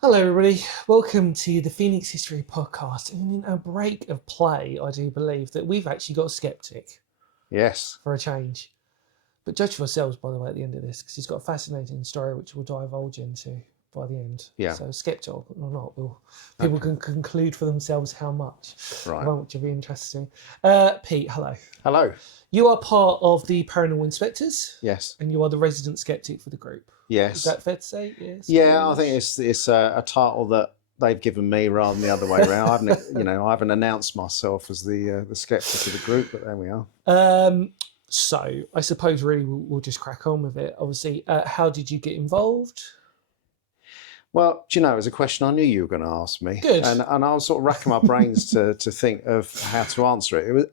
Hello, everybody. Welcome to the Phoenix History Podcast. And in a break of play, I do believe that we've actually got a Sceptic Yes. for a change. But judge for yourselves, by the way, at the end of this, because he's got a fascinating story which we'll divulge into by the end. Yeah. So, Sceptic or not, people can conclude for themselves how much. Right. Which will be interesting. Pete, hello. Hello. You are part of the Paranormal Inspectres. Yes. And you are the resident skeptic for the group. Yes. Is that fair to say? Yes. Yeah, I think it's a title that they've given me rather than the other way around. I haven't announced myself as the skeptic of the group, but there we are. So I suppose really we'll just crack on with it. Obviously, how did you get involved? Well, do you know, it was a question I knew you were going to ask me. Good. And I was sort of racking my brains to think of how to answer it. It was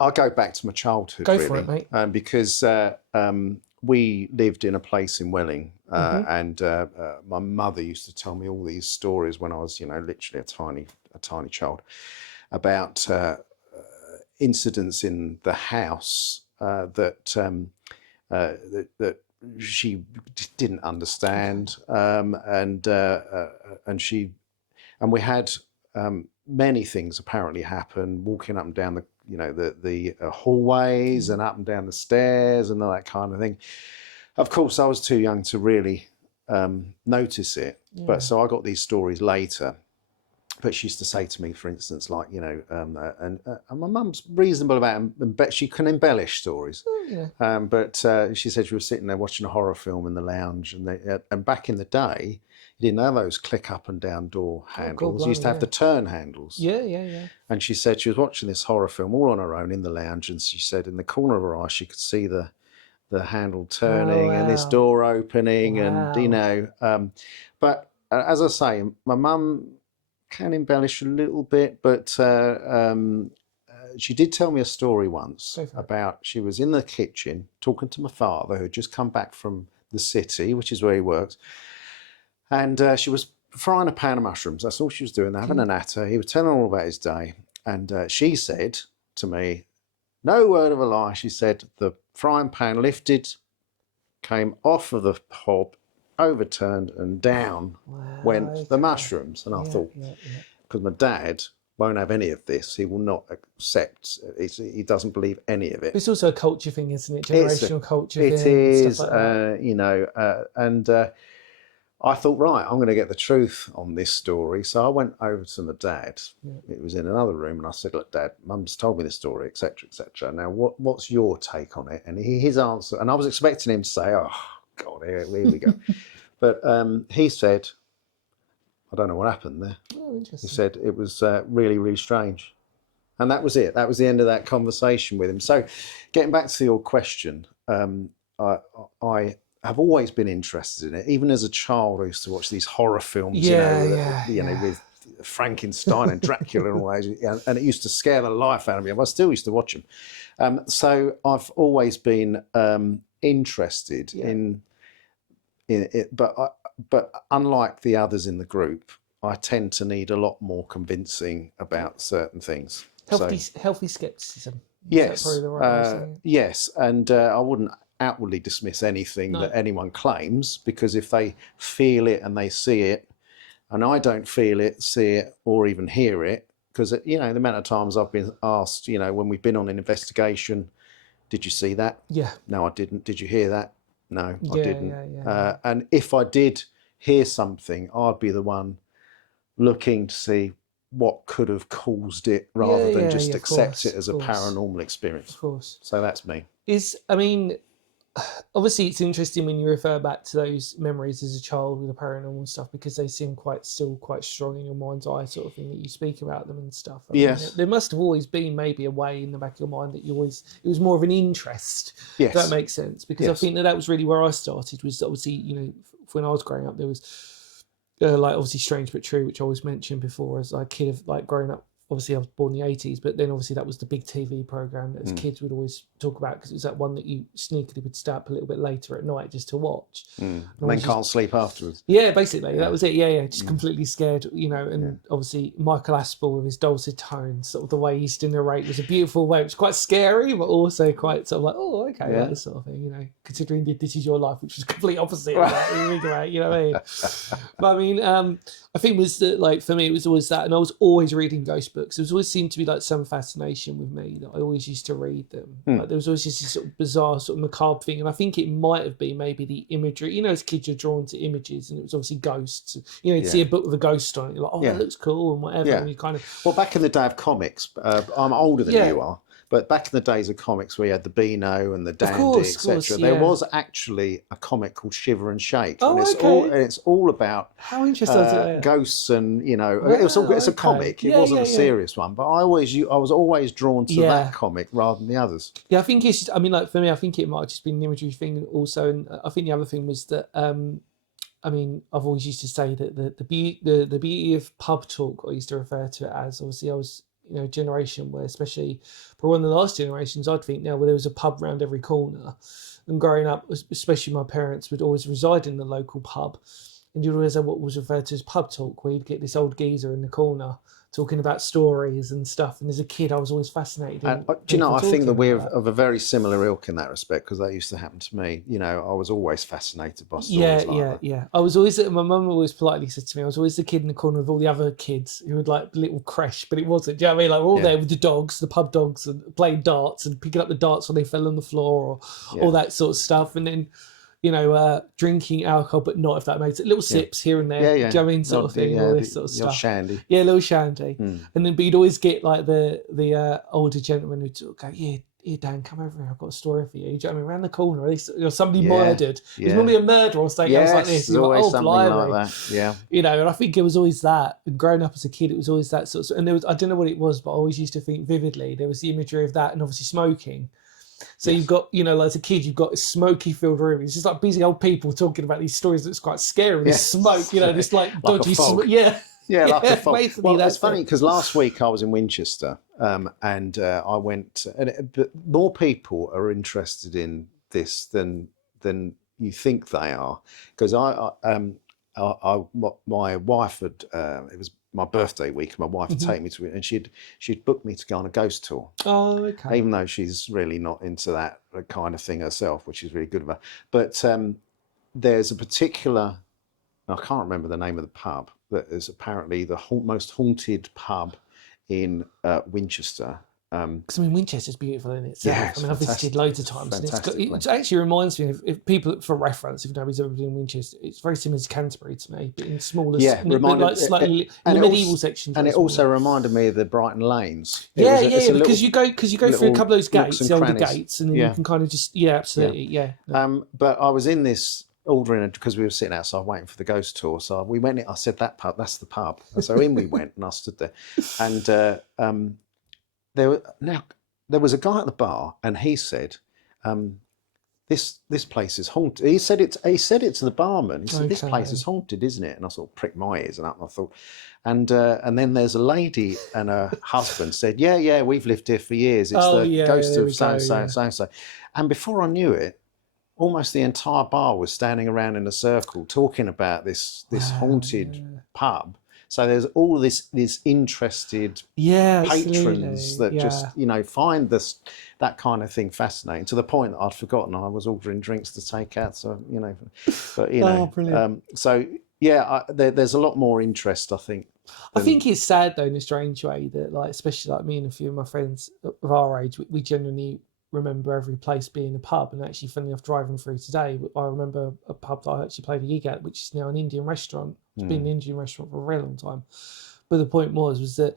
I go back to my childhood. Go really, for it, mate. Because we lived in a place in Welling, and my mother used to tell me all these stories when I was, literally a tiny child, about incidents in the house that she didn't understand, and we had many things apparently happen, walking up and down the hallways and up and down the stairs and all that kind of thing. Of course, I was too young to really notice it, but so I got these stories later. But she used to say to me, for instance, like, and my mum's reasonable about it, she can embellish stories. But she said she was sitting there watching a horror film in the lounge, and back in the day, you didn't have those click up and down door handles. You used to have the turn handles. Yeah. And she said she was watching this horror film all on her own in the lounge, and she said in the corner of her eye she could see the handle turning and this door opening, and but as I say, my mum can embellish a little bit, but she did tell me a story once about she was in the kitchen talking to my father, who had just come back from the city, which is where he works, and she was frying a pan of mushrooms. That's all she was doing, having a natter. He was telling her all about his day, and she said to me, no word of a lie, she said, the frying pan lifted, came off of the hob, overturned, and down went the mushrooms. And I thought, because my dad won't have any of this, he will not accept, he doesn't believe any of it. It's also a culture thing, isn't it? Generational culture thing. It is, stuff like that. And I thought, right, I'm going to get the truth on this story. So I went over to my dad. It was in another room, and I said, look, Dad, Mum's told me the story, etc., etc. Now, what's your take on it? And his answer, and I was expecting him to say, oh, God, here we go. But he said, I don't know what happened there. Oh, interesting. He said it was really, really strange. And that was it. That was the end of that conversation with him. So getting back to your question, I have always been interested in it. Even as a child, I used to watch these horror films, with Frankenstein and Dracula and all that, and it used to scare the life out of me. I still used to watch them. So I've always been interested in it, but unlike the others in the group, I tend to need a lot more convincing about certain things. Healthy skepticism. Yes, yes, and I wouldn't outwardly dismiss anything that anyone claims, because if they feel it and they see it, and I don't feel it, see it, or even hear it, because the amount of times I've been asked, when we've been on an investigation, did you see that? Yeah. No, I didn't. Did you hear that? No, I didn't. And if I did hear something, I'd be the one looking to see what could have caused it, rather than just accept it as a paranormal experience. Of course. So that's me. Obviously it's interesting when you refer back to those memories as a child with the paranormal stuff, because they seem still quite strong in your mind's eye, sort of thing, that you speak about them and stuff. Yes. There must have always been maybe a way in the back of your mind that it was more of an interest. Yes. If that makes sense, because I think that was really where I started, was obviously, when I was growing up, there was obviously Strange But True, which I always mentioned before, as a kid of growing up obviously I was born in the 80s, but then obviously that was the big TV program that as Mm. kids would always talk about, because it was that one that you sneakily would stay up a little bit later at night just to watch. Mm. And And then can't sleep afterwards. yeah, basically, Yeah. that was it. Yeah, just Mm. completely scared, and obviously Michael Aspel with his dulcet tones, sort of the way he used to narrate was a beautiful way. It was quite scary, but also quite sort of like, oh, okay, Yeah. like this sort of thing, considering This Is Your Life, which was complete opposite of that, when you think about it, you know what I mean? But I mean, I think was that, like, for me, it was always that, and I was always reading ghost books. There was always seemed to be like some fascination with me that I always used to read them. Like, there was always just this sort of bizarre, sort of macabre thing, and I think it might have been maybe the imagery. As kids you're drawn to images, and it was obviously ghosts. You'd see a book with a ghost on it, you're like, oh, that looks cool, and whatever. Yeah. And you kind of back in the day of comics, I'm older than you are. But back in the days of comics, where you had the Beano and the Dandy, etc., there was actually a comic called Shiver and Shake, Oh, and it's all about how interesting ghosts, and it's a comic. It wasn't a serious one, but I was always drawn to that comic rather than the others. Yeah, I think it's just, I mean, like for me, I think it might have just been an imagery thing also, and I think the other thing was that I mean, I've always used to say that the beauty of pub talk, I used to refer to it as. Obviously, I was a generation where, especially for one of the last generations, I'd think now, where there was a pub round every corner. And growing up, especially my parents would always reside in the local pub, and you'd always have what was referred to as pub talk, where you'd get this old geezer in the corner talking about stories and stuff. And as a kid, I was always fascinated. Do you know, I think that we're of a very similar ilk in that respect, because that used to happen to me. I was always fascinated by stories like that. Yeah. I was always, my mum always politely said to me, I was always the kid in the corner with all the other kids who would like little creche, but it wasn't. Do you know what I mean? Like, we're all there with the dogs, the pub dogs, and playing darts and picking up the darts when they fell on the floor, or all that sort of stuff. And then, drinking alcohol, but not, if that makes it, little sips here and there. Do you know what I mean? Sort of thing, all this sort of stuff. Shandy. Yeah, little shandy. And then, but you'd always get like the older gentleman who'd go, yeah, Dan, come over here, I've got a story for you. Do you know what I mean? Around the corner, somebody murdered. It was normally a murder or something else like this. There's always something blimey. like that. Yeah. And I think it was always that. And growing up as a kid, it was always that sort of, and there was, I don't know what it was, but I always used to think vividly, there was the imagery of that, and obviously smoking. So you've got, like as a kid, you've got a smoky filled room. It's just like busy old people talking about these stories that's quite scary. This smoke, this like dodgy smoke. Yeah, like a fog. Basically, that's funny, because last week I was in Winchester, and I went, but more people are interested in this than you think they are, because my wife had, it was my birthday week, and my wife had taken me to it, and she'd booked me to go on a ghost tour. Oh, okay. Even though she's really not into that kind of thing herself, which is really good of her. But there's a particular, I can't remember the name of the pub, that is apparently the most haunted pub in Winchester. Because I mean, Winchester's beautiful, isn't it? Yeah, I mean, I've visited loads of times, and it actually reminds me of, if people, for reference, if nobody's ever been in Winchester, it's very similar to Canterbury to me, but in smaller, like slightly in the medieval sections. And it also reminded me of the Brighton Lanes. Because you go through a couple of those gates, the older gates, and then you can kind of just absolutely. But I was in this ordering, because we were sitting outside waiting for the ghost tour, so we went in. I said, that pub, that's the pub. And so in we went, and I stood there, and there was a guy at the bar, and he said, this place is haunted. He said it to the barman. He said, this place is haunted, isn't it? And I sort of pricked my ears and up, and I thought, and then there's a lady and her husband said, yeah, we've lived here for years. It's the ghost of so-and-so and so-and-so. And before I knew it, almost the entire bar was standing around in a circle talking about this haunted pub. So there's all this interested patrons that just find that kind of thing fascinating, to the point that I'd forgotten I was ordering drinks to take out. So there's a lot more interest, I think. I think it's sad though, in a strange way, that like, especially like me and a few of my friends of our age, we generally remember every place being a pub. And actually, funny enough, driving through today, I remember a pub that I actually played a gig at, which is now an Indian restaurant. It's been an Indian restaurant for a very long time. But the point was that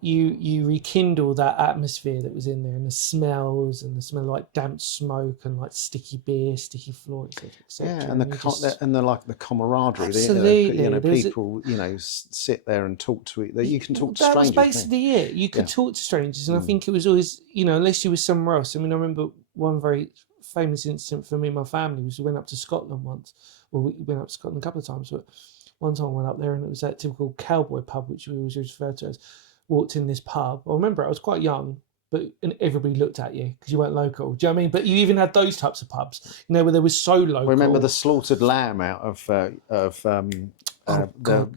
you rekindle that atmosphere that was in there, and the smells, and the smell of like damp smoke and like sticky beer, sticky floor, etc. Yeah, and the camaraderie. Absolutely. People sit there and talk to each other. You can talk to that strangers. That was basically it. You could talk to strangers, and I think it was always, unless you were somewhere else. I mean, I remember one very famous incident for me and my family was we went up to Scotland once. Well, we went up to Scotland a couple of times, but one time I went up there, and it was that typical cowboy pub, which we always refer to as. walked in this pub. I remember I was quite young, and everybody looked at you because you weren't local. Do you know what I mean? But you even had those types of pubs, you know, where they were so local. Remember the slaughtered lamb out of the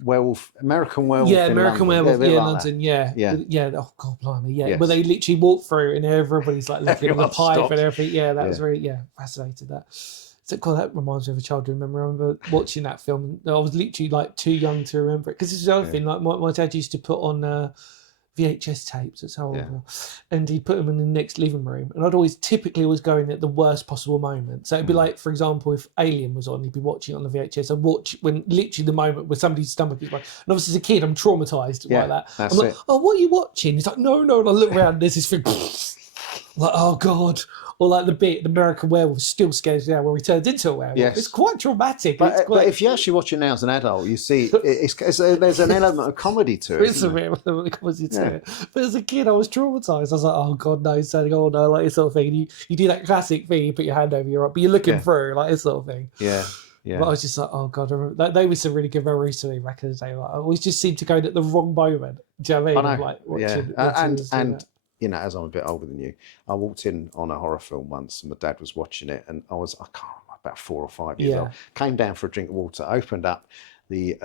werewolf, American werewolf. Yeah, in American London. Werewolf. Yeah, like London. that. Yeah. Oh God, blimey. Yeah, Yes. where they literally walk through and everybody's like looking at the Everyone pipe stopped. and everything. Yeah, that was really fascinated. That. So God, that reminds me of a childhood memory. I remember watching that film. I was literally like too young to remember it because this is the other thing. Like my dad used to put on VHS tapes. That's how old we are. And he'd put them in the next living room. And I'd typically go in at the worst possible moment. So it'd be like, for example, if Alien was on, he'd be watching it on the VHS. I'd watch when literally the moment where somebody's stomach is like, and obviously as a kid, I'm traumatized by that. I'm like, oh, what are you watching? He's like, no. And I look around, there's this thing, like, oh God. Or like the American Werewolf still scares you now when he turns into a werewolf. Yes. It's quite traumatic. But if you actually watch it now as an adult, you see there's an element of comedy to it. It's a bit of comedy to it. But as a kid, I was traumatized. I was like, oh God, no, saying, oh no, like this sort of thing. You do that classic thing, you put your hand over your eye, but you're looking through, like this sort of thing. Yeah. Yeah. But I was just like, oh God, I remember they were some really good memories to me back in the day. Like, I always just seemed to go at the wrong moment. Do you know what I mean? I know. Like watching, and you know, as I'm a bit older than you, I walked in on a horror film once and my dad was watching it and I can't remember, about 4 or 5 years old. Came down for a drink of water, opened up the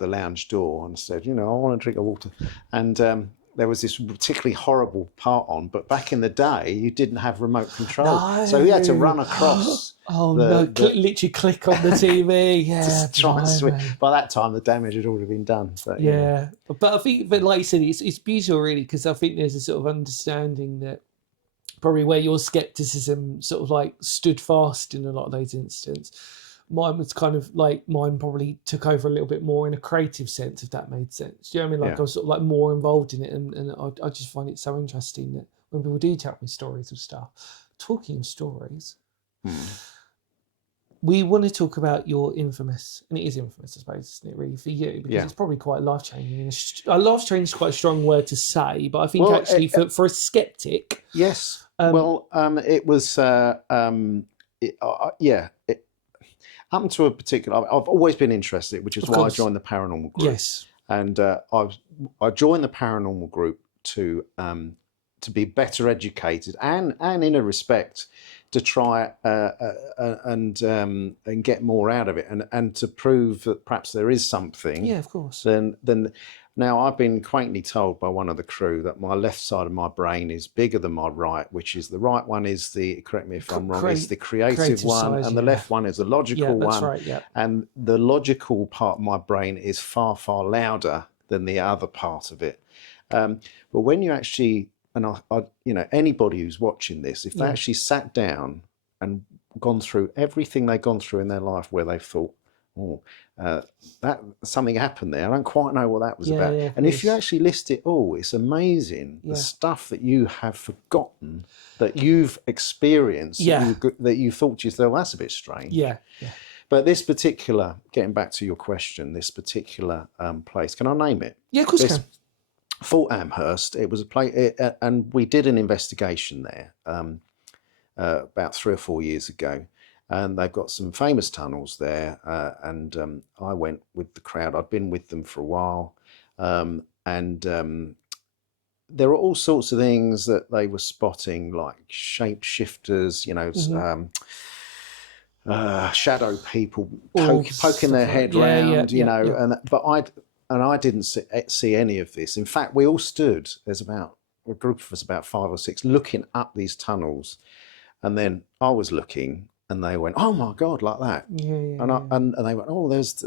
lounge door and said, you know, I want a drink of water. And there was this particularly horrible part on, but back in the day, you didn't have remote control. No. So he had to run across. Literally click on the TV. Yeah. Just try and switch. By that time, the damage had already been done. But, yeah. But I think, like you said, it's beautiful, really, because I think there's a sort of understanding that probably where your skepticism sort of like stood fast in a lot of those instances. Mine was kind of like, mine probably took over a little bit more in a creative sense, if that made sense. Do you know what I mean? Like I was sort of like more involved in it, and I just find it so interesting that when people do tell me stories of stuff. Talking of stories, we want to talk about your infamous, and it is infamous, I suppose, isn't it, really, for you? Because it's probably quite life-changing. Life-changing is quite a strong word to say, but I think actually for a skeptic... Yes. It was... happened to a particular... I've always been interested, which is why I joined the paranormal group. Yes. And I joined the paranormal group to be better educated and in a respect to try and get more out of it and to prove that perhaps there is something. Yeah, of course. Then now I've been quaintly told by one of the crew that my left side of my brain is bigger than my right, which is the right one is correct me if I'm wrong, is the creative one, and the left one is the logical one. That's right, yeah. And the logical part of my brain is far, far louder than the other part of it. But when you actually, and I you know, anybody who's watching this, if they actually sat down and gone through everything they've gone through in their life where they thought, that something happened there, I don't quite know what that was about. Yeah, and if you actually list it all, it's amazing the stuff that you have forgotten that you've experienced that you thought to yourself, that's a bit strange. Yeah. But this particular, getting back to your question, this particular place, can I name it? Yeah, of course you can. Fort Amherst. It was a place, and we did an investigation there about 3 or 4 years ago. And they've got some famous tunnels there. And I went with the crowd. I'd been with them for a while. There were all sorts of things that they were spotting, like shapeshifters, you know, shadow people poking their head round, you know. And I didn't see any of this. In fact, we all stood, there's about a group of us, about 5 or 6, looking up these tunnels. And then I was looking, and they went, "Oh my God!" like that. And they went, "Oh, there's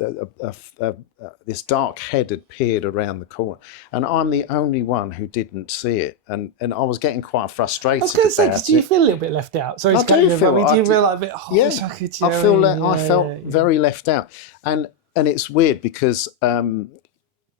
this dark head had peered around the corner," and I'm the only one who didn't see it, and I was getting quite frustrated. I was going to say, do you feel a little bit left out? So I do feel. Do you feel like a bit? I felt very left out, and it's weird because, and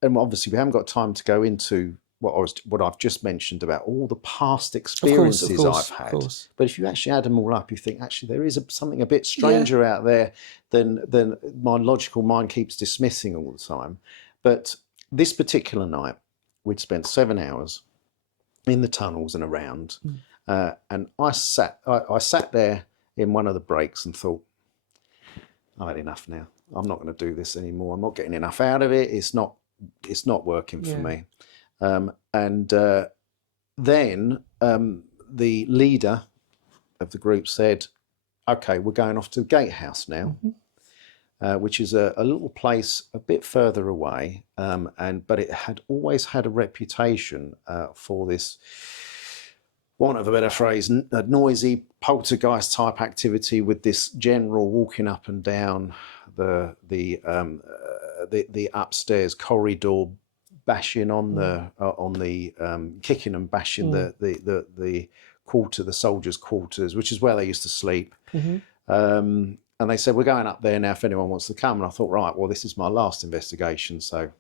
obviously we haven't got time to go into what I've just mentioned about all the past experiences I've had. But if you actually add them all up, you think actually there is something a bit stranger out there than my logical mind keeps dismissing all the time. But this particular night, we'd spent 7 hours in the tunnels and around, and I sat there in one of the breaks and thought, I've had enough now. I'm not going to do this anymore. I'm not getting enough out of it. It's not working for me. And then the leader of the group said, okay, we're going off to the gatehouse now, which is a little place a bit further away. But it had always had a reputation for this, want of a better phrase, a noisy poltergeist type activity, with this general walking up and down the upstairs corridor, bashing on the kicking and bashing the soldiers' quarters, which is where they used to sleep. And they said, we're going up there now if anyone wants to come. And I thought, right, well, this is my last investigation, so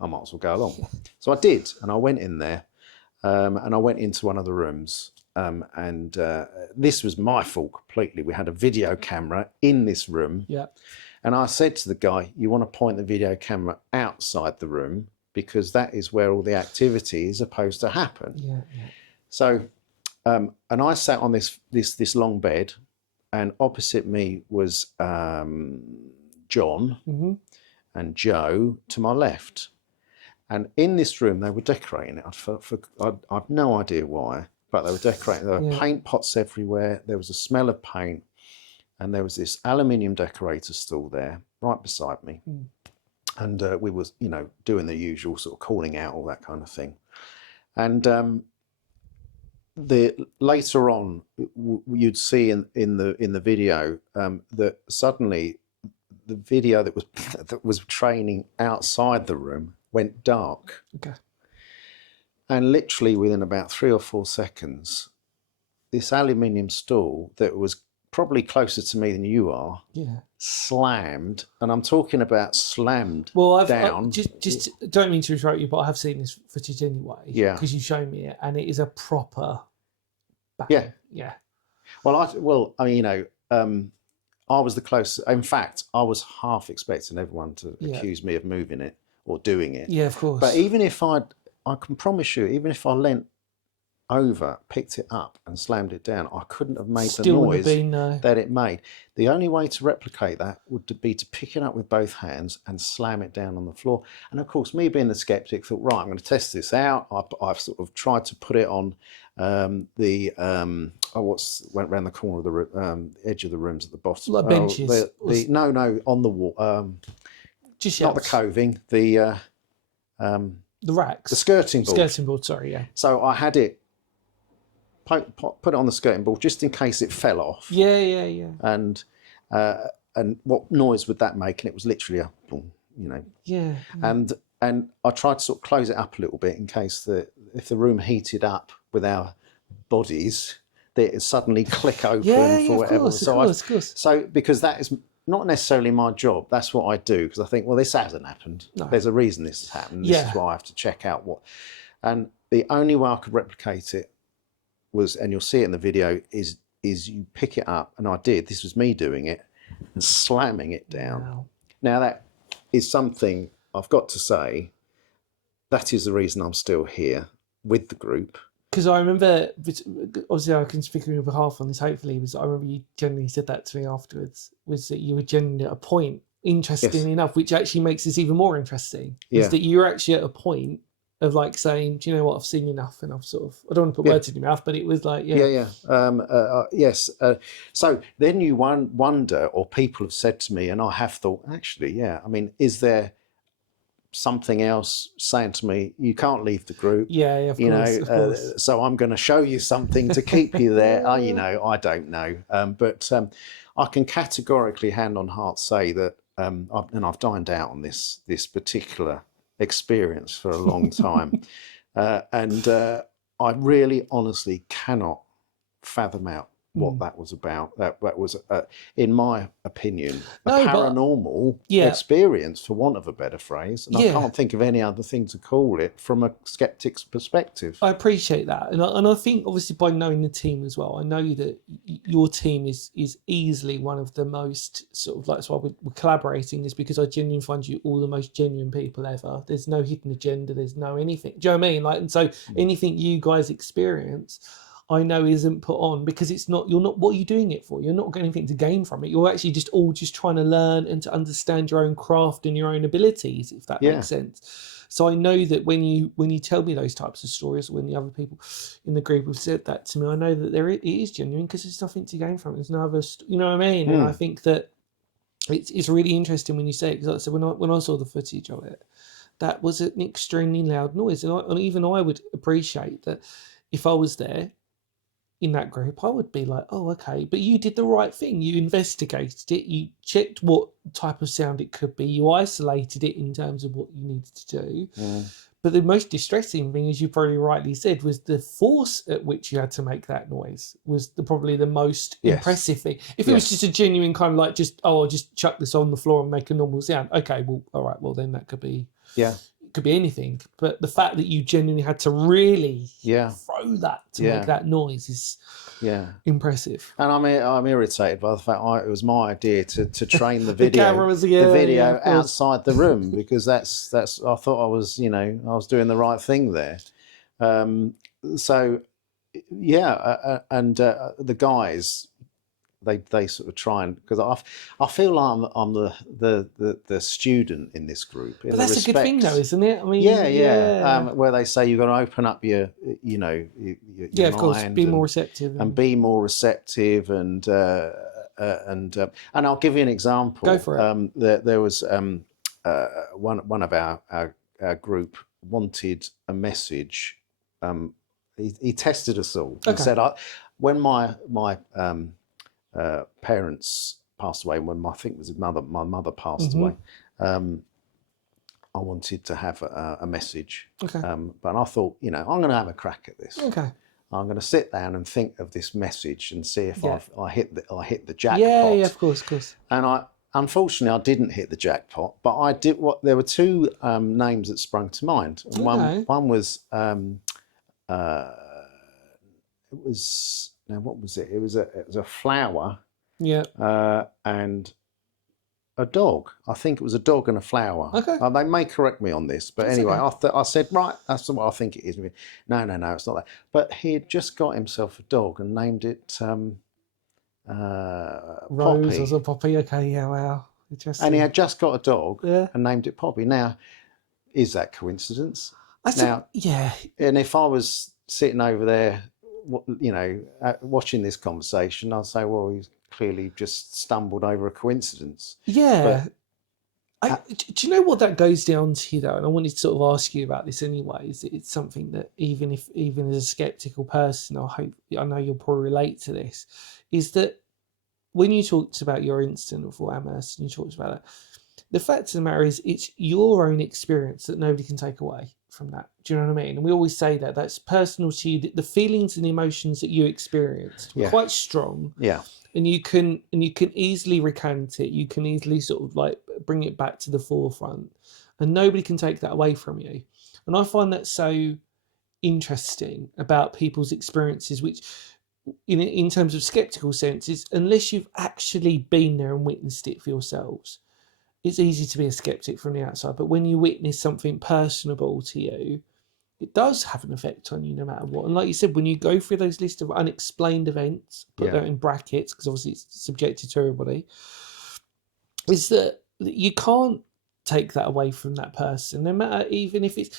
I might as well go along. So I did, and I went in there, and I went into one of the rooms. And this was my fault completely. We had a video camera in this room. Yeah. And I said to the guy, you want to point the video camera outside the room, because that is where all the activity is supposed to happen. Yeah. So, and I sat on this long bed, and opposite me was John and Joe to my left. And in this room, they were decorating it. I've no idea why, but they were decorating. There were paint pots everywhere. There was a smell of paint. And there was this aluminium decorator stool there right beside me. And we was, doing the usual sort of calling out, all that kind of thing. And later on, you'd see in the video that suddenly the video that was training outside the room went dark. Okay. And literally within about 3 or 4 seconds, this aluminium stool that was probably closer to me than you are, slammed, and I'm talking about slammed down. Just don't mean to interrupt you, but I have seen this footage anyway. Yeah. Because you showed me it, and it is a proper bang. Yeah. Yeah. Well, I was the closest. In fact, I was half expecting everyone to accuse me of moving it or doing it. Yeah, of course. But even if I can promise you, even if I leant over, picked it up and slammed it down, I couldn't have made the noise that it made. The only way to replicate that would be to pick it up with both hands and slam it down on the floor. And of course, me being the skeptic, thought, right, I'm going to test this out. I've sort of tried to put it on went around the corner of the edge of the rooms at the bottom, like benches. No, on the wall. Just not the coving, the racks, the skirting board. Skirting board, sorry, yeah. So I had it. Put it on the skirting board just in case it fell off. Yeah. And what noise would that make? And it was literally a boom, Yeah. And I tried to sort of close it up a little bit in case if the room heated up with our bodies, that it suddenly click open for whatever. Of course. So because that is not necessarily my job, that's what I do, because I think, well, this hasn't happened. No. There's a reason this has happened. This is why I have to check out what. And the only way I could replicate it was, and you'll see it in the video, is you pick it up, and I did. This was me doing it and slamming it down. Wow. Now that is something I've got to say. That is the reason I'm still here with the group. Because I remember, obviously I can speak on your behalf on this, hopefully, I remember you genuinely said that to me afterwards, was that you were genuinely at a point, interestingly enough, which actually makes this even more interesting, is that you're actually at a point of like saying, do you know what, I've seen enough, and I've sort of, I don't want to put words in your mouth, but it was like, yes. So then you wonder, or people have said to me, and I have thought, actually, is there something else saying to me, you can't leave the group? Of course. So I'm going to show you something to keep you there. I don't know. But I can categorically, hand on heart, say that, I've dined out on this particular experience for a long time. And I really honestly cannot fathom out what that was about. That was, in my opinion, a paranormal experience, for want of a better phrase. And I can't think of any other thing to call it from a skeptic's perspective. I appreciate that. And I think, obviously, by knowing the team as well, I know that your team is easily one of the most sort of, like, that's why we're collaborating, is because I genuinely find you all the most genuine people ever. There's no hidden agenda. There's no anything. Do you know what I mean? Like, and so anything you guys experience, I know isn't put on because it's not, you're not, what are you doing it for? You're not getting anything to gain from it. You're actually just trying to learn and to understand your own craft and your own abilities, if that makes sense. So I know that when you tell me those types of stories, when the other people in the group have said that to me, I know that it is genuine because there's nothing to gain from it. There's no other, you know what I mean? And I think that it's really interesting when you say it, because like I said, when I saw the footage of it, that was an extremely loud noise, and even I would appreciate that if I was there in that group, I would be like, oh, okay, but you did the right thing. You investigated it. You checked what type of sound it could be. You isolated it in terms of what you needed to do. But the most distressing thing, as you probably rightly said, was the force at which you had to make that noise was probably the most impressive thing. If it was just a genuine kind of like, I'll just chuck this on the floor and make a normal sound. Okay, well, all right, well, then that could be... It could be anything, but the fact that you genuinely had to really throw that to make that noise is impressive. And I'm irritated by the fact it was my idea to train the video, cameras, the video outside the room, because that's I thought I was doing the right thing there. So and the guys. They sort of try and, because I feel like I'm the student in this group. But that's a good thing, though, isn't it? I mean, where they say you've got to open up your your of course, be more receptive and be more receptive and I'll give you an example. Go for it. There was one of our group wanted a message. He tested us all and said, when my parents passed away, when I think it was my mother passed away, I wanted to have a message. But I thought, I'm going to have a crack at this. I'm going to sit down and think of this message and see if I hit the jackpot. Yeah, of course. And unfortunately, I didn't hit the jackpot, but I did. There were two names that sprung to mind. And one was it was. Now, what was it? It was a flower, and a dog. I think it was a dog and a flower. They may correct me on this, but anyway, I said, right, that's what I think it is. No, it's not that. But he had just got himself a dog and named it Rose Poppy. or Poppy. Okay, wow, interesting. And he had just got a dog and named it Poppy. Now, is that coincidence? And if I was sitting over there, watching this conversation, I'll say, well, he's clearly just stumbled over a coincidence. Do you know what that goes down to, though? And I wanted to sort of ask you about this anyway. Is it's something that even as a skeptical person, I know you'll probably relate to this. Is that when you talked about your incident with Amherst and you talked about that, the fact of the matter is it's your own experience that nobody can take away from that. Do you know what I mean? And we always say that's personal to you. The feelings and the emotions that you experienced were quite strong. And you can easily recant it. You can easily sort of like bring it back to the forefront, and nobody can take that away from you. And I find that so interesting about people's experiences, which in terms of skeptical senses, unless you've actually been there and witnessed it for yourselves, it's easy to be a skeptic from the outside. But when you witness something personable to you, it does have an effect on you no matter what. And like you said, when you go through those list of unexplained events, put that in brackets, because obviously it's subjective to everybody, is that you can't take that away from that person, no matter even if it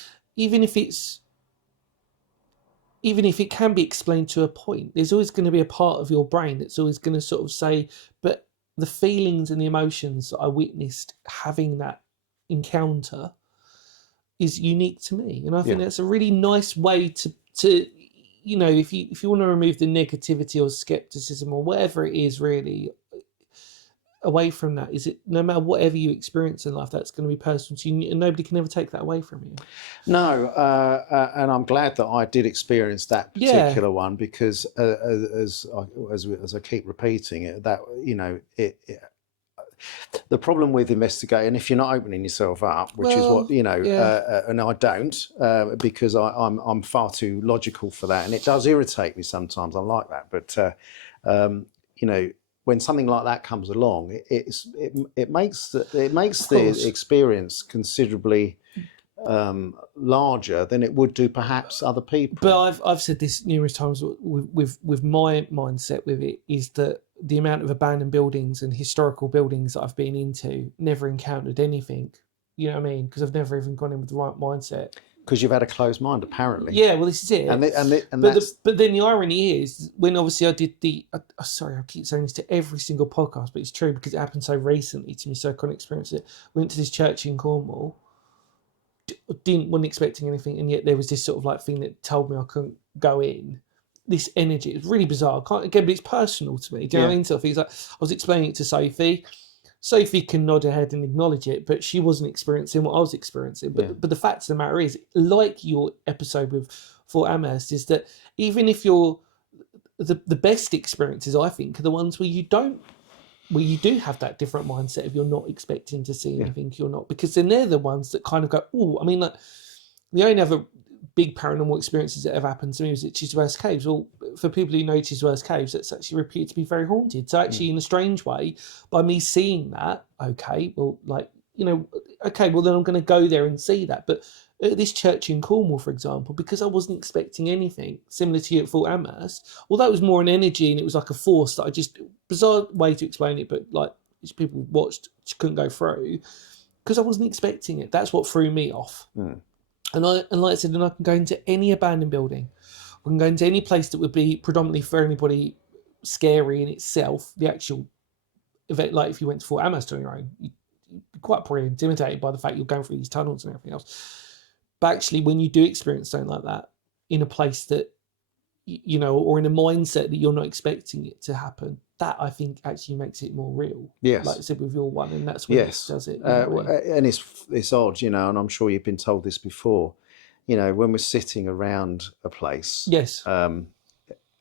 can be explained to a point. There's always going to be a part of your brain that's always going to sort of say, but the feelings and the emotions that I witnessed having that encounter is unique to me. And I think that's a really nice way to if you want to remove the negativity or skepticism or whatever it is really away from that, is it no matter whatever you experience in life, that's going to be personal to you and nobody can ever take that away from you. No, and I'm glad that I did experience that particular one, because as I keep repeating it, that the problem with investigating, if you're not opening yourself up, which is what and I don't, because I'm far too logical for that, and it does irritate me sometimes. I'm like that, but when something like that comes along, it makes the experience considerably larger than it would do perhaps other people. But I've said this numerous times with my mindset with it, is that the amount of abandoned buildings and historical buildings that I've been into, never encountered anything You know what I mean? Because I've never even gone in with the right mindset. Because you've had a closed mind, apparently. Yeah, well, this is it. But then the irony is, when obviously I did sorry, I keep saying this to every single podcast, but it's true because it happened so recently to me, so I couldn't experience it. Went to this church in Cornwall, wasn't expecting anything, and yet there was this sort of like thing that told me I couldn't go in. This energy, it's really bizarre. But it's personal to me. Do you know what I mean? So I was explaining it to Sophie. Sophie can nod her head and acknowledge it, but she wasn't experiencing what I was experiencing. But the fact of the matter is, like your episode with Fort Amherst, is that even if you're the best experiences, I think, are the ones where you do have that different mindset if you're not expecting to see anything, you're not, because then they're the ones that kind of go, oh, I mean, like the only other big paranormal experiences that have happened to me was at Chisworth Caves. Well, for people who know Chisworth Caves, that's actually reputed to be very haunted. So actually, in a strange way, by me seeing that, okay, well, then I'm going to go there and see that. But at this church in Cornwall, for example, because I wasn't expecting anything similar to you at Fort Amherst, although it was more an energy and it was like a force that bizarre way to explain it, but like people watched, couldn't go through, because I wasn't expecting it. That's what threw me off. And like I said, I can go into any abandoned building. I can go into any place that would be predominantly for anybody scary in itself. The actual event, like if you went to Fort Amherst on your own, you'd be quite probably intimidated by the fact you're going through these tunnels and everything else. But actually, when you do experience something like that in a place that, or in a mindset that you're not expecting it to happen, that I think actually makes it more real. Yes. Like I said with your one, and that's what it does it. And it's odd, and I'm sure you've been told this before, when we're sitting around a place, yes,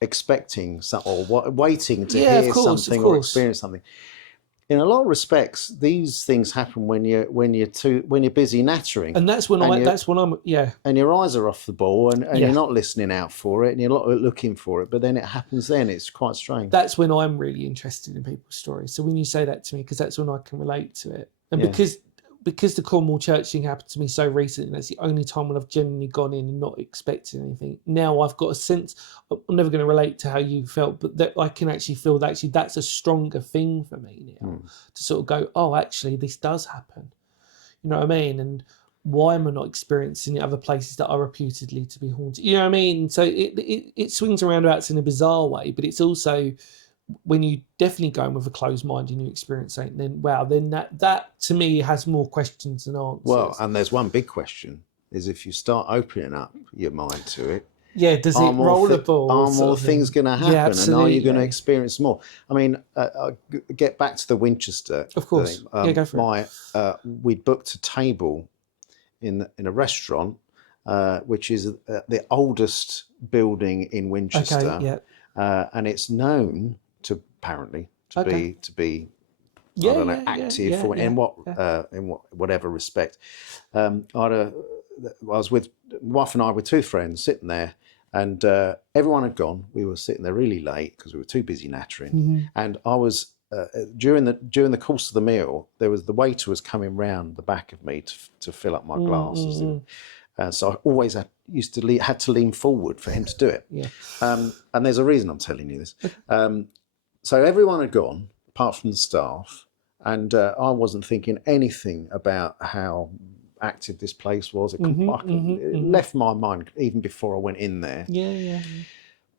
expecting something or waiting to hear something or experience something. In a lot of respects, these things happen when you're busy nattering, and that's when and your eyes are off the ball, and you're not listening out for it, and you're not looking for it. But then it happens. Then it's quite strange. That's when I'm really interested in people's stories. So when you say that to me, because that's when I can relate to it, and because the Cornwall church thing happened to me so recently, that's the only time when I've genuinely gone in and not expected anything. Now I've got a sense. I'm never going to relate to how you felt, but that I can actually feel that actually that's a stronger thing for me now to sort of go, oh, actually this does happen. You know what I mean? And why am I not experiencing it other places that are reputedly to be haunted? You know what I mean? So it swings around about in a bizarre way, but it's also when you definitely go in with a closed mind and you experience something, then that to me has more questions than answers. Well, and there's one big question, is if you start opening up your mind to it, does it roll a ball? Are more things going to happen, and are you going to experience more? I mean, I'll get back to the Winchester. Of course, go for it. We'd booked a table in a restaurant, which is the oldest building in Winchester. Okay, and it's known to apparently to be I don't know, active or in whatever respect. I was with wife and I with two friends sitting there, and everyone had gone. We were sitting there really late because we were too busy nattering. And I was during the course of the meal, the waiter was coming round the back of me to fill up my glasses. So I always had to lean forward for him to do it. And there's a reason I'm telling you this. So everyone had gone, apart from the staff, and I wasn't thinking anything about how active this place was. It left my mind even before I went in there.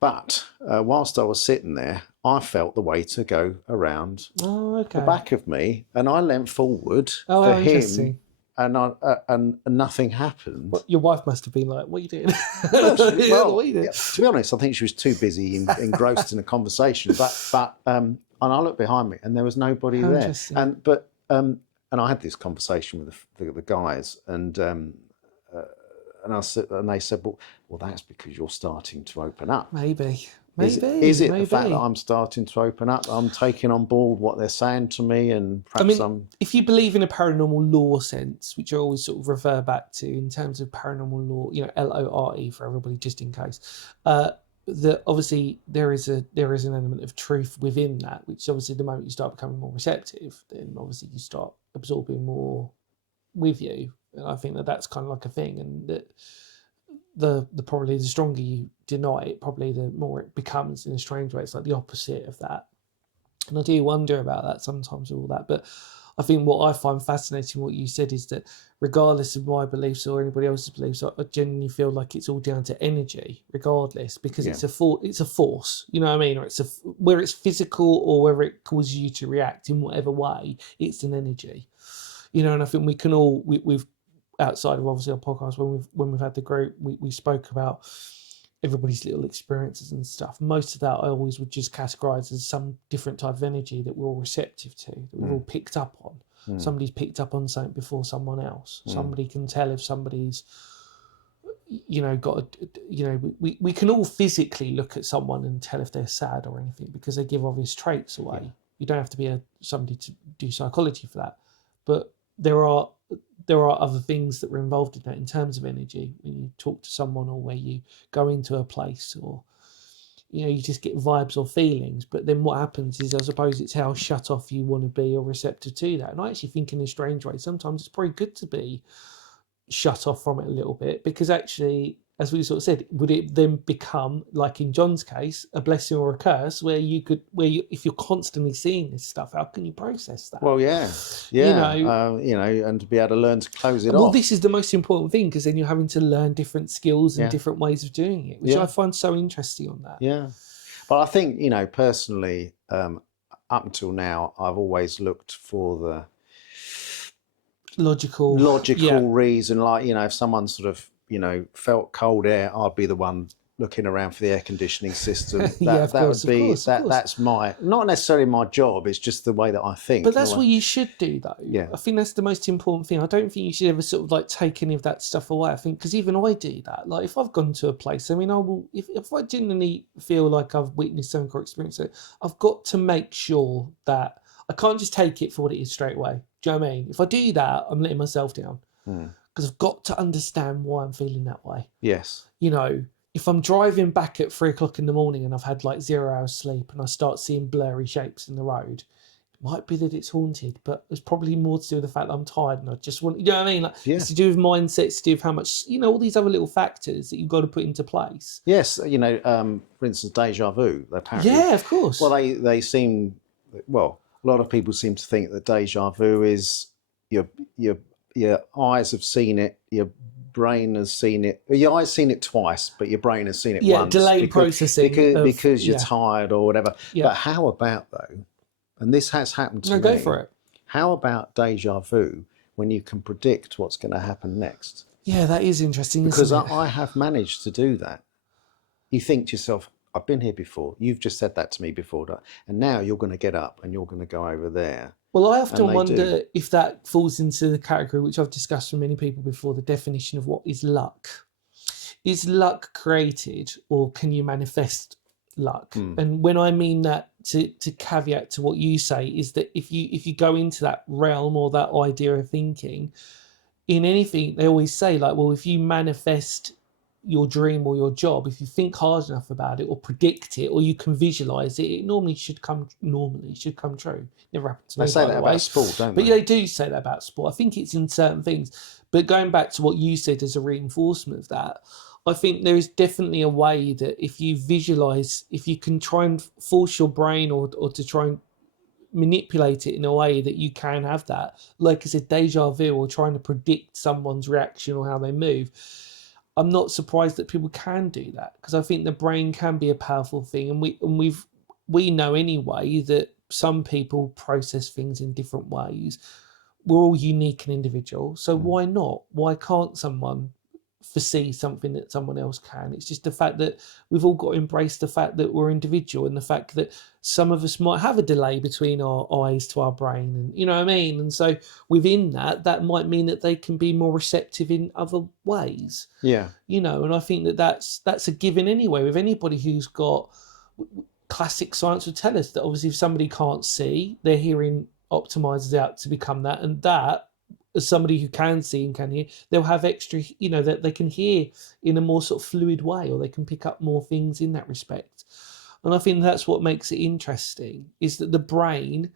But whilst I was sitting there, I felt the waiter go around the back of me, and I leant forward for him. And nothing happened. Well, your wife must have been like, "What are you doing?" To be honest, I think she was too busy engrossed in a conversation. But and I looked behind me, and there was nobody there. And I had this conversation with the guys, and I said, and they said, "Well, that's because you're starting to open up." Maybe. Is it the fact that I'm starting to open up? I'm taking on board what they're saying to me, and perhaps if you believe in a paranormal law sense, which I always sort of refer back to in terms of paranormal law, LORE for everybody, just in case, that obviously there is an element of truth within that, which obviously the moment you start becoming more receptive, then obviously you start absorbing more with you. And I think that's kind of like a thing, and that probably the stronger you deny it, probably the more it becomes in a strange way. It's like the opposite of that. And I do wonder about that sometimes with all that. But I think what I find fascinating, what you said, is that regardless of my beliefs or anybody else's beliefs, I genuinely feel like it's all down to energy, regardless, because Yeah. it's a force, you know what I mean? Or whether it's physical or whether it causes you to react in whatever way, it's an energy, you know. And I think we can all, we've, outside of obviously our podcast, when we've had the group, we spoke about everybody's little experiences and stuff. Most of that I always would just categorize as some different type of energy that we're all receptive to, that we've all picked up on. Somebody's picked up on something before someone else. Somebody can tell if somebody's, you know, got a, you know, we can all physically look at someone and tell if they're sad or anything, because they give obvious traits away. Yeah. You don't have to be somebody to do psychology for that, but there are other things that were involved in that in terms of energy. When you talk to someone, or where you go into a place, or, you know, you just get vibes or feelings. But then what happens is, I suppose, it's how shut off you want to be or receptive to that. And I actually think, in a strange way, sometimes it's probably good to be shut off from it a little bit, because actually, as we sort of said, would it then become, like in John's case, a blessing or a curse, where if you're constantly seeing this stuff, how can you process that? Well, yeah, You know, and to be able to learn to close it well, off. this is the most important thing, because then you're having to learn different skills and different ways of doing it, which I find so interesting on that. Yeah, but I think, you know, personally, up until now, I've always looked for the logical reason. Like, you know, if someone sort of, you know, felt cold air, I'd be the one looking around for the air conditioning system. That's my, not necessarily my job, it's just the way that I think. But that's what you should do, though. Yeah. I think that's the most important thing. I don't think you should ever sort of like take any of that stuff away. I think, because even I do that. Like, if I've gone to a place, I mean, I will, if I genuinely feel like I've witnessed something or experienced it, I've got to make sure that I can't just take it for what it is straight away. Do you know what I mean? If I do that, I'm letting myself down. Because I've got to understand why I'm feeling that way. Yes. You know, if I'm driving back at 3 o'clock in the morning and I've had like 0 hours sleep, and I start seeing blurry shapes in the road, it might be that it's haunted, but there's probably more to do with the fact that I'm tired and I just want, you know what I mean? Like, it's to do with mindset, it's to do with how much, you know, all these other little factors that you've got to put into place. Yes, you know, for instance, deja vu. Apparently, yeah, of course. Well, they seem, well, a lot of people seem to think that deja vu is your eyes have seen it, your brain has seen it. Your eyes seen it twice, but your brain has seen it once. Delayed processing because you're tired or whatever. But how about, though, and this has happened to me. Go for it. How about deja vu when you can predict what's going to happen next? Yeah, that is interesting. Because I have managed to do that. You think to yourself, I've been here before. You've just said that to me before. And now you're going to get up and you're going to go over there. Well, I often wonder if that falls into the category, which I've discussed with many people before, the definition of what is luck. Is luck created, or can you manifest luck? And when I mean that, to caveat to what you say, is that if you go into that realm or that idea of thinking, in anything, they always say, like, well, if you manifest your dream or your job, if you think hard enough about it or predict it or you can visualize it, it normally should come true. Never happens to me. They say that about sport, don't they? But they do say that about sport. I think it's in certain things. But going back to what you said as a reinforcement of that, I think there is definitely a way that if you visualize, if you can try and force your brain or to try and manipulate it in a way that you can have that, like I said, deja vu, or trying to predict someone's reaction or how they move. I'm not surprised that people can do that, because I think the brain can be a powerful thing, and we know anyway that some people process things in different ways. We're all unique and individual, so why not? Why can't someone foresee something that someone else can? It's just the fact that we've all got to embrace the fact that we're individual, and the fact that some of us might have a delay between our eyes to our brain, and you know what I mean? And so within that might mean that they can be more receptive in other ways. Yeah. You know, and I think that that's a given anyway with anybody who's got, classic science would tell us that obviously if somebody can't see, their hearing optimizes out to become that, and that, as somebody who can see and can hear, they'll have extra, you know, that they can hear in a more sort of fluid way, or they can pick up more things in that respect. And I think that's what makes it interesting, is that the brain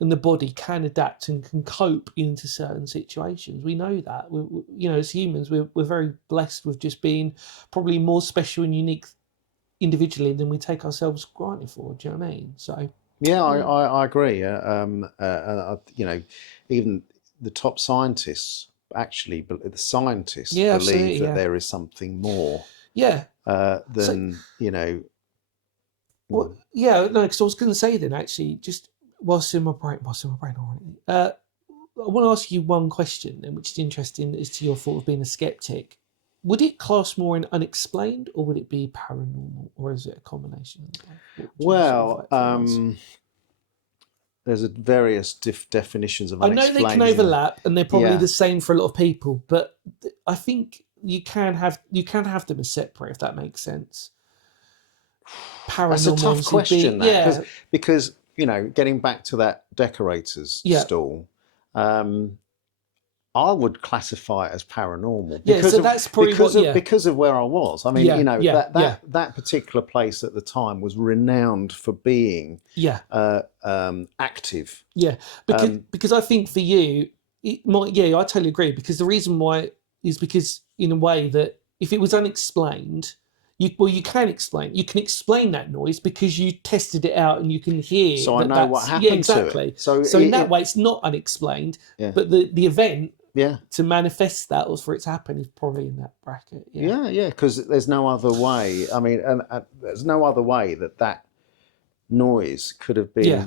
and the body can adapt and can cope into certain situations. We know that. You know, as humans, we're very blessed with just being probably more special and unique individually than we take ourselves granted for. Do you know what I mean? So Yeah, Yeah, I agree. You know, even the top scientists actually, the scientists yeah, believe absolutely, that yeah, there is something more yeah. So, than, you know. well, yeah, no, because I was going to say then actually, just whilst in my brain already, I want to ask you one question, then, which is interesting as to your thought of being a skeptic. Would it class more in unexplained, or would it be paranormal, or is it a combination of both? What would you sort of Well, like to answer? there's various definitions of I know they can unexplained, isn't there? overlap, and they're probably Yeah, the same for a lot of people, but I think you can have them as separate if that makes sense. that's a Paranormal tough obviously be question, that, yeah, because you know, getting back to that decorator's yeah, stall, um, I would classify it as paranormal yeah. So that's probably what yeah, because of where I was. I mean, you yeah, know, yeah, yeah, that particular place at the time was renowned for being yeah. active. Yeah, because I think for you, it might. Yeah, I totally agree. Because the reason why is because in a way that if it was unexplained, you can explain. You can explain that noise because you tested it out and you can hear So I that. know what That's yeah, happened to it. exactly. So So in that way, it's not unexplained, yeah, but the event yeah, to manifest that or for it to happen is probably in that bracket. Yeah, yeah, because there's no other way. I mean, there's no other way that that noise yeah,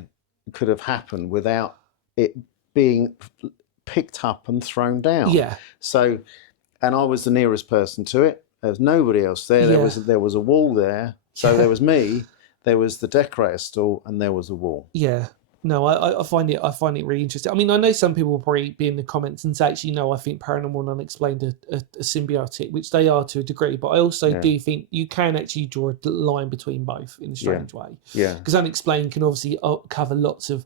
could have happened without it being picked up and thrown down. yeah, So, and I was the nearest person to it. There was nobody else there. yeah, There was a wall there. So there yeah. was me. There was the decorator stall, and there was a wall. Yeah. No, I find it really interesting. I mean, I know some people will probably be in the comments and say, actually, no, I think paranormal and unexplained are symbiotic, which they are to a degree. But I also Yeah, do think you can actually draw a line between both in a yeah, strange way, yeah, because unexplained can obviously cover lots of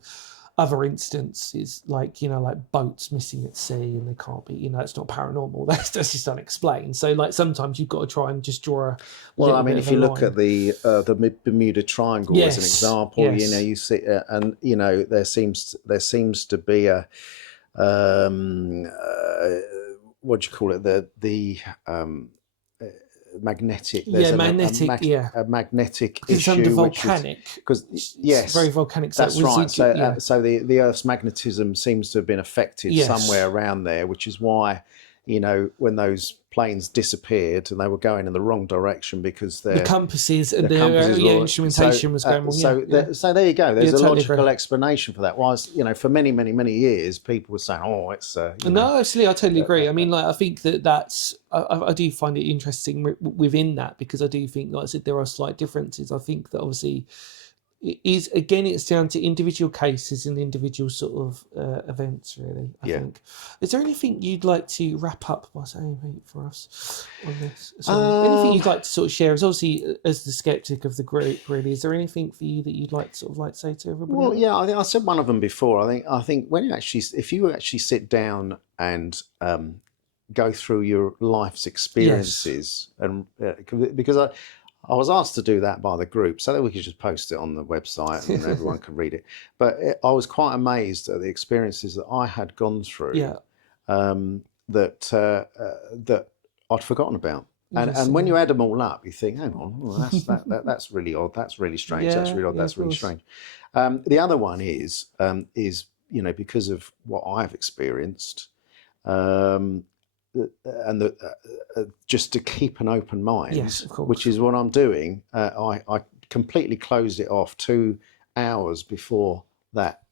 other instances, like like boats missing at sea and they can't be, it's not paranormal. That's just unexplained. So like sometimes you've got to try and just draw a Well, I little mean, bit of if a you look at line. the Bermuda Triangle as an Yes, example, you know, yes, you see, and you know, there seems to be a um, uh, what do you call it, the uh, magnetic. There's yeah, magnetic, yeah. a magnetic Because it's under issue, which is volcanic. because It's very yes, volcanic, so that's right. So yeah, so the Earth's magnetism seems to have been affected somewhere yes. around there, which is why, you know, when those planes disappeared and they were going in the wrong direction because The compasses and their the compasses were instrumentation was going wrong. Yeah, yeah, so there you go. yeah. There's a Totally agree. logical explanation for that. Whilst, you know, for many years people were saying, oh, it's you know, No, absolutely, I totally agree. I uh, mean, like, I think that's I do find it interesting within that because I do think, like I said, there are slight differences. I think that obviously it is again, it's down to individual cases and individual sort of events. Really, I yeah. think. Is there anything you'd like to wrap up by saying for us on this? So, anything Um, you'd like to sort of share? As obviously as the skeptic of the group, really, is there anything for you that you'd like to sort of like say to everybody well, else? yeah, I think I said one of them before. I think when you actually, if you actually sit down and go through your life's Yes. experiences, and because I was asked to do that by the group so that we could just post it on the website and everyone could read it. But I was quite amazed at the experiences that I had gone through, Yeah. that I'd forgotten about. And Interesting. when Yeah. you add them all up, you think, hang on, well, that's really odd. That's really strange. That's Yeah. really odd. Yeah. Of That's really course. strange. The other one is, you know, because of what I've experienced, um, and just to keep an open Yes. mind, Of which course. is what I'm doing. I completely closed it off 2 hours before that.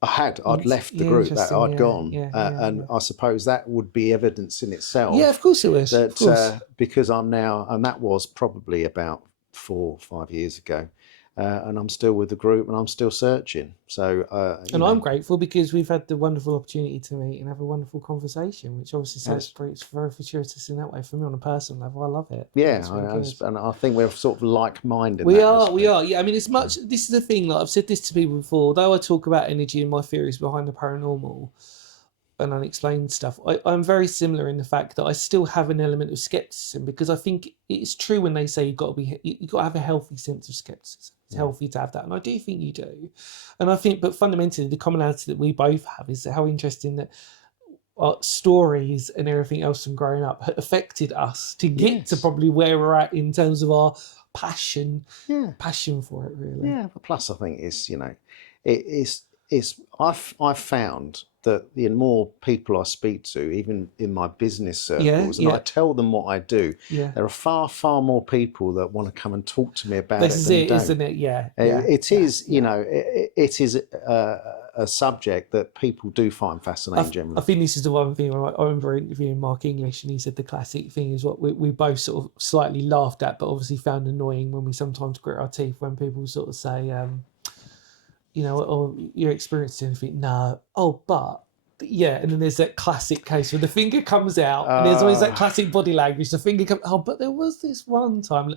I'd left the Yeah. group, that Interesting. I'd Yeah. gone, Yeah. Yeah. and Yeah. I suppose that would be evidence in Yeah. Of itself course it was. Of that course. because I'm now, and that was probably about 4 or 5 years ago, and I'm still with the group and I'm still searching. So you And know, I'm grateful because we've had the wonderful opportunity to meet and have a wonderful conversation, which obviously sounds that's, it's very fortuitous in that way for me on a personal level. I love it. yeah, It's really good. and I think we're sort of like minded in We that are, we respect. are. Yeah, I mean, it's much. This is the thing. Like I've said this to people before. Although I talk about energy and my theories behind the paranormal and unexplained stuff, I'm very similar in the fact that I still have an element of skepticism because I think it's true when they say you've got to have a healthy sense of skepticism. It's Yeah, healthy to have that, and I do think you do. And I think, but fundamentally, the commonality that we both have is how interesting that our stories and everything else from growing up had affected us to get to Yes. probably where we're at in terms of our passion Yeah. for it, really. Yeah, but plus I think it's, I've found that the more people I speak to, even in my business circles, and I tell them what I do, there are far, far more people that want to come and talk to me about This it is than it, don't. isn't it? It is, it is a subject that people do find fascinating generally. I think this is the one thing I remember interviewing Mark English, and he said the classic thing is what we both sort of slightly laughed at, but obviously found annoying when we sometimes grit our teeth when people sort of say, you're experiencing anything? No. Oh, but. Yeah, and then there's that classic case where the finger comes out, and there's always that classic body language. The finger comes. Oh, but there was this one time.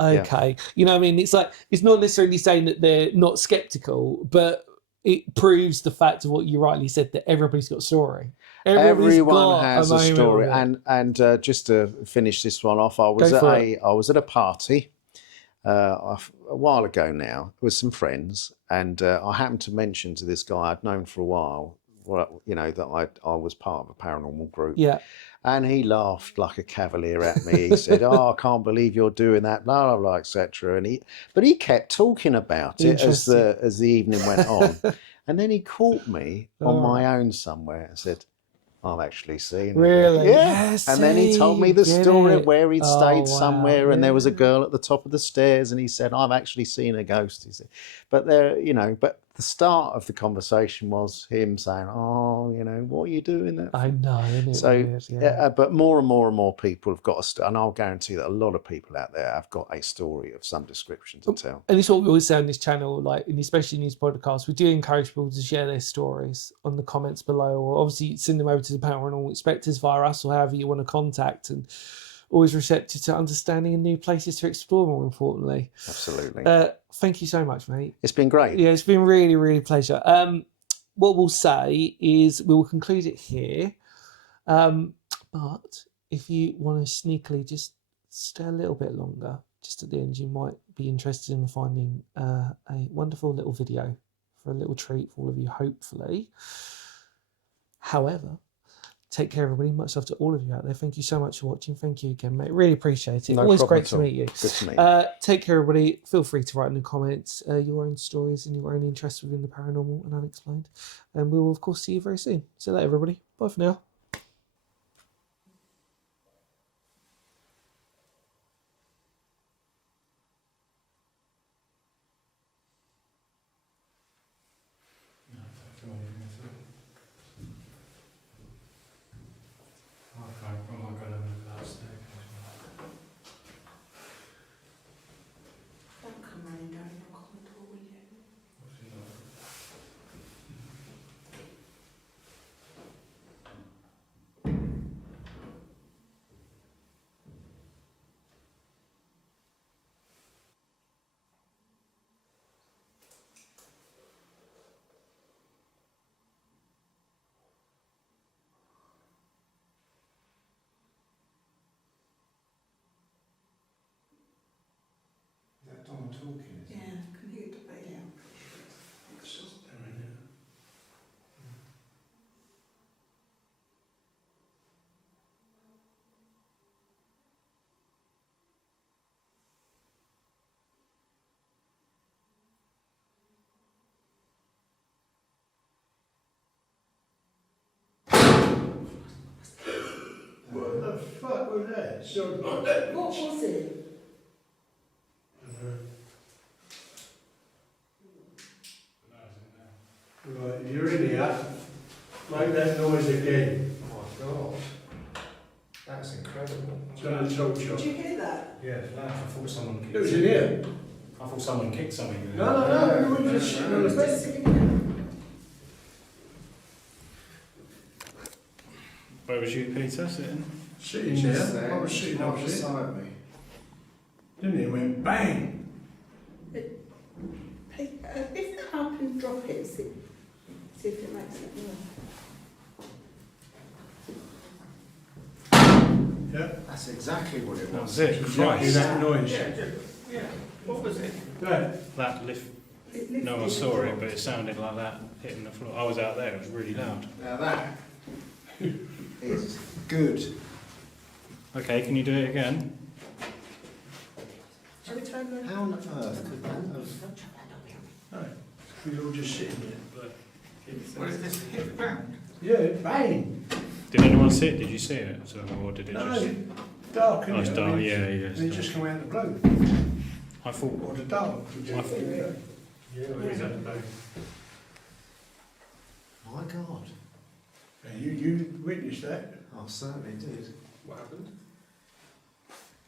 Okay, you know what I mean? It's like it's not necessarily saying that they're not skeptical, but it proves the fact of what you rightly said, that everybody's got a story. Everyone has a story, and just to finish this one off, I was at a party a while ago now with some friends, and I happened to mention to this guy I'd known for a while, that I was part of a paranormal group. Yeah. And he laughed like a cavalier at me. He said, "Oh, I can't believe you're doing that," blah blah blah, etc. But he kept talking about it as the evening went on, and then he caught me on my own somewhere and said, "I've actually seen it." Really? Yeah. And then he told me the story of where he'd stayed somewhere, and there was a girl at the top of the stairs, and he said, "I've actually seen a ghost." He said, but but the start of the conversation was him saying, "Oh, what are you doing that for?" I know, isn't it? So, weird, but more and more people have got a story, and I'll guarantee that a lot of people out there have got a story of some description to tell. And it's what we always say on this channel, and especially in these podcasts, we do encourage people to share their stories on the comments below, or obviously send them over to the Paranormal Inspectres via us, or however you want to contact, and always receptive to understanding and new places to explore, more importantly. Absolutely. Thank you so much, mate. It's been great. Yeah, it's been really, really a pleasure. What we'll say is we will conclude it here. But if you want to sneakily just stay a little bit longer, just at the end, you might be interested in finding a wonderful little video for a little treat for all of you, hopefully. However, take care, everybody. Much love to all of you out there. Thank you so much for watching. Thank you again, mate. Really appreciate it. No Always problem great to meet you. Good to meet you. Take care, everybody. Feel free to write in the comments your own stories and your own interests within the paranormal and unexplained. And we will, of course, see you very soon. See you later, everybody. Bye for now. Someone talking, isn't it? Yeah, I can hear the baby. It's just doing it. What the fuck was that? What was it? Right, you're in here. Make that noise again. Oh my god. That's incredible. Turn the talk Did shop. you hear that? Yeah, no, I thought someone kicked It was in here. I thought someone kicked something. No, we were just sitting on the Where's it in Where was you, Peter, sitting? Sitting there. I was sitting opposite. beside me. Didn't it? It went bang. Lift it up and drop it. See if it makes it move. Yeah. That's exactly what it That was. was it. Exactly Christ. that noise. Yeah. What was it? That. No one saw it, but it sounded like that hitting the floor. I was out there. It was really loud. Now that It's good. Okay, can you do it again? Shall we turn the... How on earth could that have... No, we were all just sitting there. But What is this? Hit the ground? yeah, bang. Did anyone see it? Did you see it? So, or did it No, just... dark, Oh, it's innit? dark, I mean, yeah, And it yeah. just come out the blue. I thought... Or the dark. I thought- Yeah, well, it's at the back. My God. And you witnessed that. I certainly did. What happened?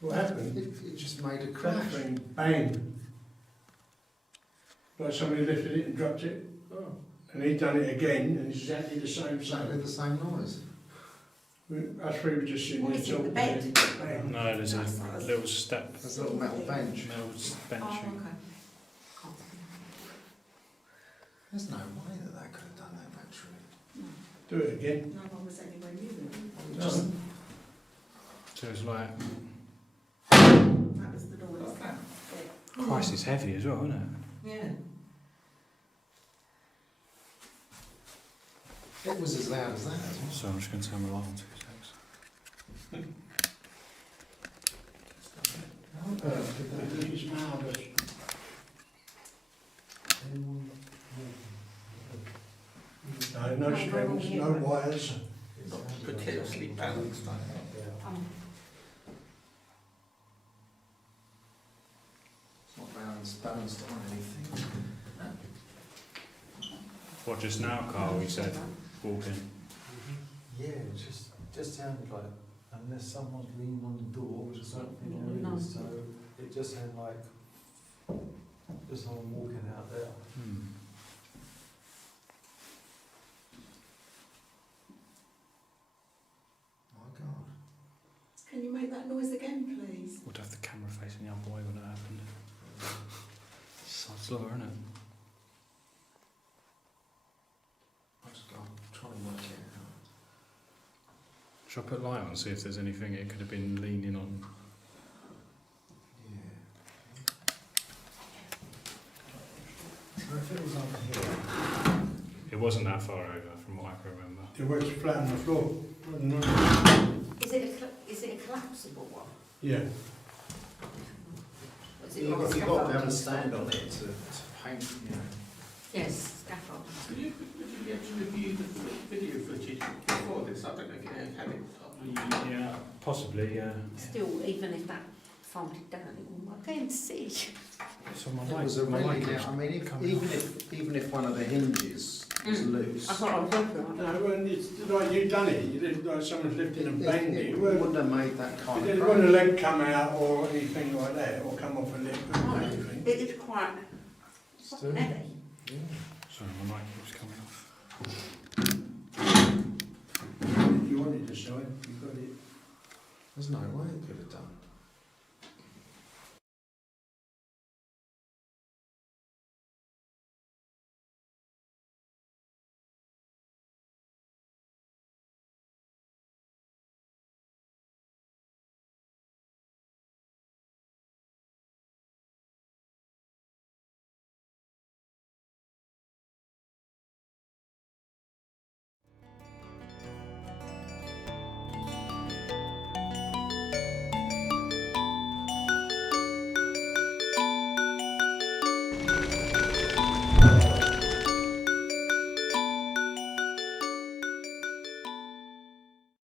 What happened? It just made a That crash. thing, bang. Like somebody lifted it and dropped it. Oh. And he done it again, and it's exactly the same Exactly sound. the same noise. Us three were just sitting What there is it, the talking. bed? and bang. No, there's a little step, There's a little metal bench. metal bench. Oh, okay. There's no way that that could have done that, actually. Do it again. No one was anywhere near them. No. So it's like... That was the noise. Christ, it's heavy as well, isn't it? Yeah. It was as loud as that. So I'm just going to turn the light on 2 seconds. How on earth could that have... It's marvellous. No strings, no wires. Potentially balanced. It's not balanced on anything. What, just now, Carl, you said, walking? Yeah, it just sounded like, unless someone's leaning on the door, which is something there No. is, so it just sounded like there's someone walking out there. My God. Can you make that noise again, please? Would have the camera facing the other way when it happened. So slower, isn't it? I'm trying to work it out. Shall I put light on and see if there's anything it could have been leaning on? Yeah. So if it was over here, It wasn't that far over, from what I can remember. It was flat on the floor. Wasn't it? Is it a collapsible one? Yeah. Is it You've like got to be able to scaffolding? stand on it to paint, you know. Yes, scaffold. Would you be able to review the video footage before this? I don't know if you have it. Yeah, possibly, yeah. Still, even if that folded down, it wouldn't work. I can't see. So my It light, was a my really light now, I mean, coming even if one of the hinges was loose, That's what I was hoping. No, when it's like you done it, you didn't like someone's lifted and banged it. it It wouldn't wouldn't have made that kind it of wouldn't a crash. leg come out or anything like that, or come off a leg or anything. It is quite Still? heavy. Sorry, my light keeps coming off. If you wanted to show it, you got it. There's no way it could have done.